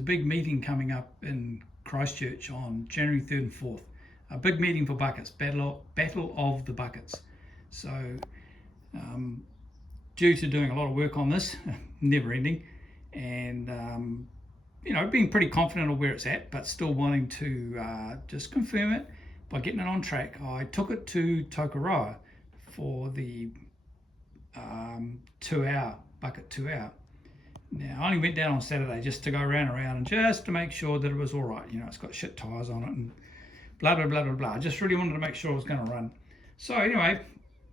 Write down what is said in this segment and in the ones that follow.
a big meeting coming up in Christchurch on January 3rd and 4th. A big meeting for buckets, battle of the buckets. So due to doing a lot of work on this, never ending, and you know, being pretty confident of where it's at, but still wanting to just confirm it by getting it on track, I took it to Tokoroa for the 2-hour bucket 2-hour. Now, I only went down on Saturday just to go around and just to make sure that it was all right. You know, it's got shit tires on it and blah, blah, blah, blah, blah. I just really wanted to make sure it was going to run. So anyway,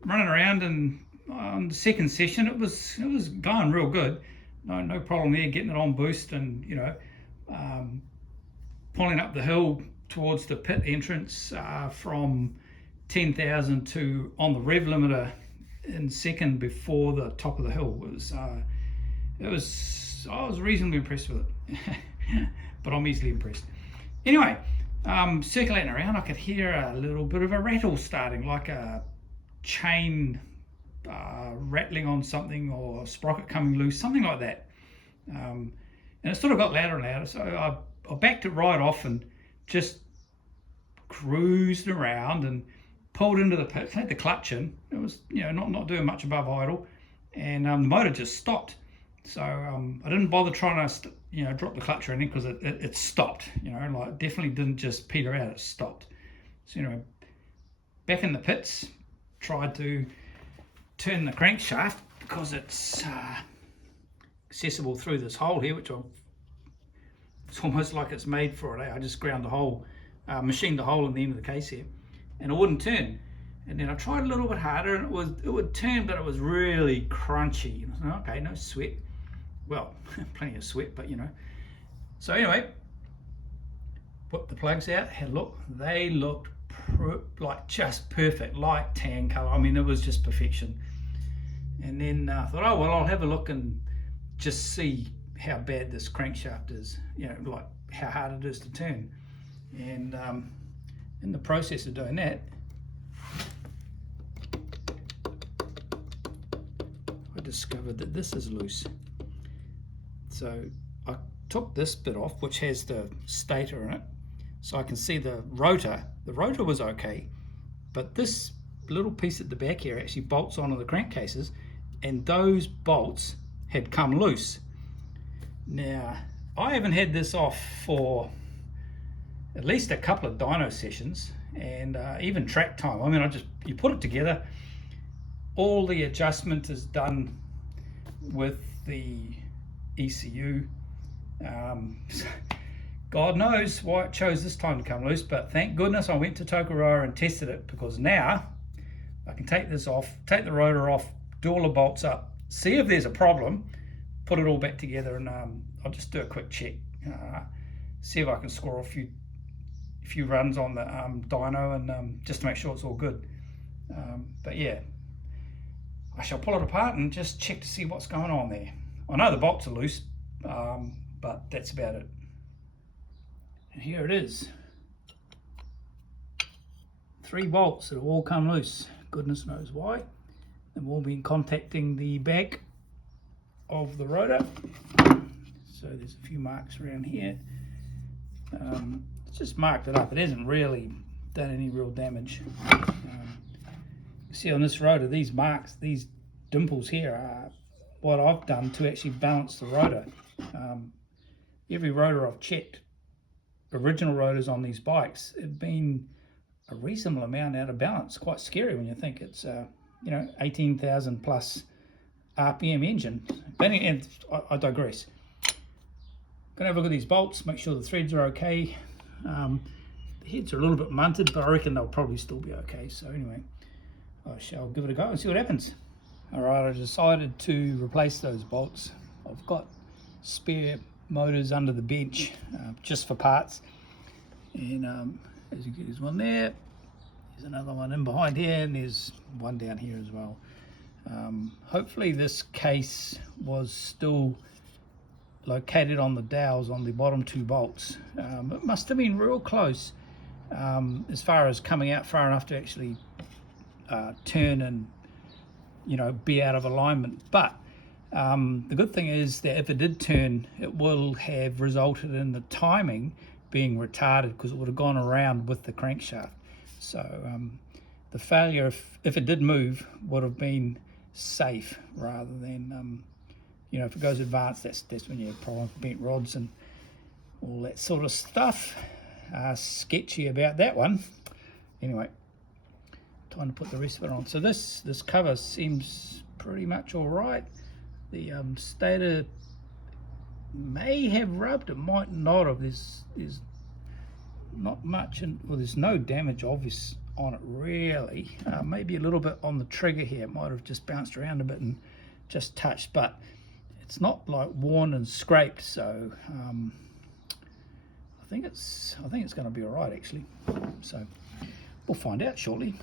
running around, and on the second session, it was going real good. No problem there, getting it on boost and, you know, pulling up the hill towards the pit entrance from 10,000 to on the rev limiter in second before the top of the hill. I was reasonably impressed with it, but I'm easily impressed. Anyway, circulating around, I could hear a little bit of a rattle starting, like a chain rattling on something, or a sprocket coming loose, something like that. And it sort of got louder and louder, so I backed it right off and just cruised around and pulled into the pit, had the clutch in. It was, you know, not doing much above idle, and the motor just stopped. So I didn't bother trying to, you know, drop the clutch or anything, because it stopped. You know, like, definitely didn't just peter out, it stopped. So, you know, back in the pits, tried to turn the crankshaft, because it's accessible through this hole here, which it's almost like it's made for it. I just ground the hole, machined the hole in the end of the case here, and it wouldn't turn. And then I tried a little bit harder, and it would turn, but it was really crunchy. And I was like, okay, no sweat. Well, plenty of sweat, but you know. So anyway, put the plugs out, had a look. They looked like just perfect, light tan color. I mean, it was just perfection. And then I thought, oh well, I'll have a look and just see how bad this crankshaft is, you know, like how hard it is to turn. And in the process of doing that, I discovered that this is loose. So I took this bit off, which has the stator in it, so I can see the rotor. The rotor was okay, but this little piece at the back here actually bolts onto the crankcases, and those bolts had come loose. Now, I haven't had this off for at least a couple of dyno sessions, and even track time. I mean, you put it together, all the adjustment is done with the ECU. God knows why it chose this time to come loose, but thank goodness I went to Tokoroa and tested it, because now I can take this off, take the rotor off, do all the bolts up, see if there's a problem, put it all back together, and I'll just do a quick check, see if I can score a few runs on the dyno, and just to make sure it's all good. But yeah, I shall pull it apart and just check to see what's going on there. I know the bolts are loose, but that's about it. And here it is. 3 bolts that have all come loose. Goodness knows why. And we'll be contacting the back of the rotor. So there's a few marks around here. It's just marked it up. It hasn't really done any real damage. You see on this rotor, these marks, these dimples here are what I've done to actually balance the rotor. Every rotor I've checked, original rotors on these bikes, have been a reasonable amount out of balance. Quite scary when you think it's you know, 18,000 plus RPM engine. But and I digress. Gonna have a look at these bolts, make sure the threads are okay. The heads are a little bit munted, but I reckon they'll probably still be okay. So anyway, I shall give it a go and see what happens. Alright, I decided to replace those bolts. I've got spare motors under the bench just for parts, and as you get, there's one there, there's another one in behind here, and there's one down here as well. Hopefully this case was still located on the dowels on the bottom 2 bolts. It must have been real close as far as coming out far enough to actually turn and, you know, be out of alignment. But The good thing is that if it did turn, it will have resulted in the timing being retarded, because it would have gone around with the crankshaft. So the failure, if it did move, would have been safe rather than, you know, if it goes advanced, that's when you have problems, bent rods and all that sort of stuff. Sketchy about that one. Anyway, time to put the rest of it on. So this cover seems pretty much all right. The stator may have rubbed, it might not have. There's not much, well, there's no damage obvious on it really. Maybe a little bit on the trigger here, it might have just bounced around a bit and just touched, but it's not like worn and scraped. So I think it's going to be all right actually. So we'll find out shortly.